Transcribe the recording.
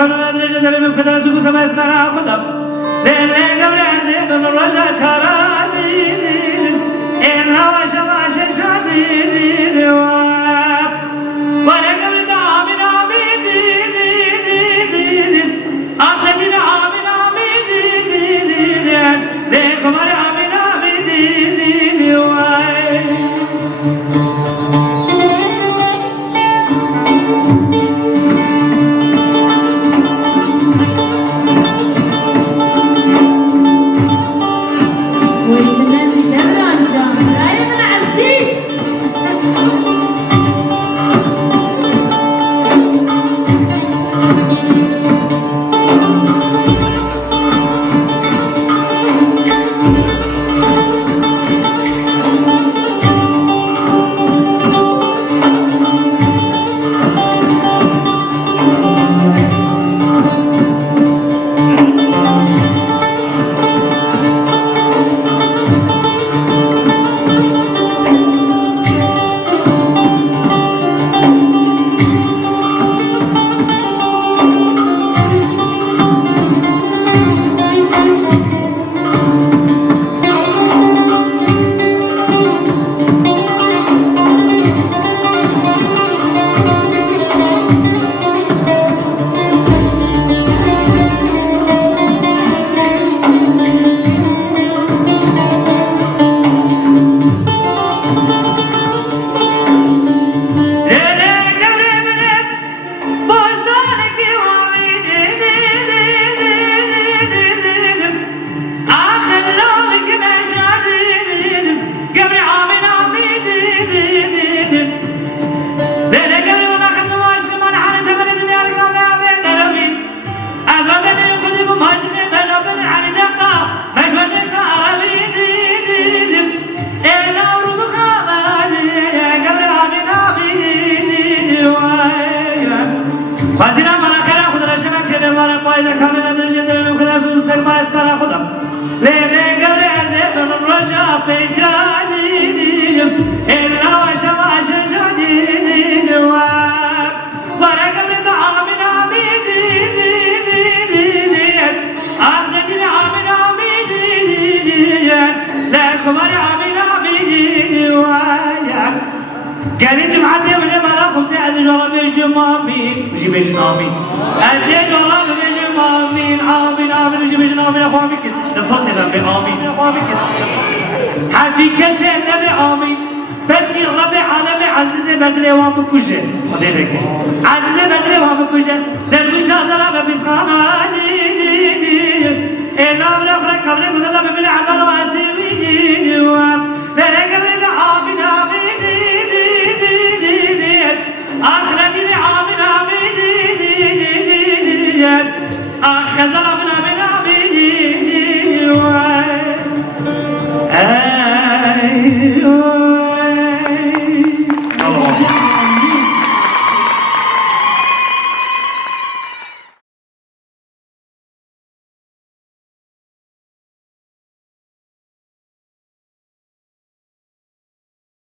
kanuna derece delemem kadar su kusama esnara akudam. Delle gavrenze donulaca çara dili. En lavaşa vaşa çadili var. Vare gavrida amin amin dili. Ahredine amin amin dili. De kumare amin amin dili var. Gelince madde bile bana kumde aziz olamayacağım amin. Ucibejin amin. Aziz olamayacağım amin. Amin amin ucibejin amin. Amin kit. Defat eden be amin. Amin kit. Hacı keser ne be amin. Belki Rabbi alemi azize bedle var bu kuşe. O demek ki. Azize bedle var bu kuşe. Derviş azara ve biz kanali. Elam lafra kabri bunu da bebile adar vasili. Vere kabri de amin amin. Ahredine amin amin diyen Ahrezel amin amin amin diyen Ey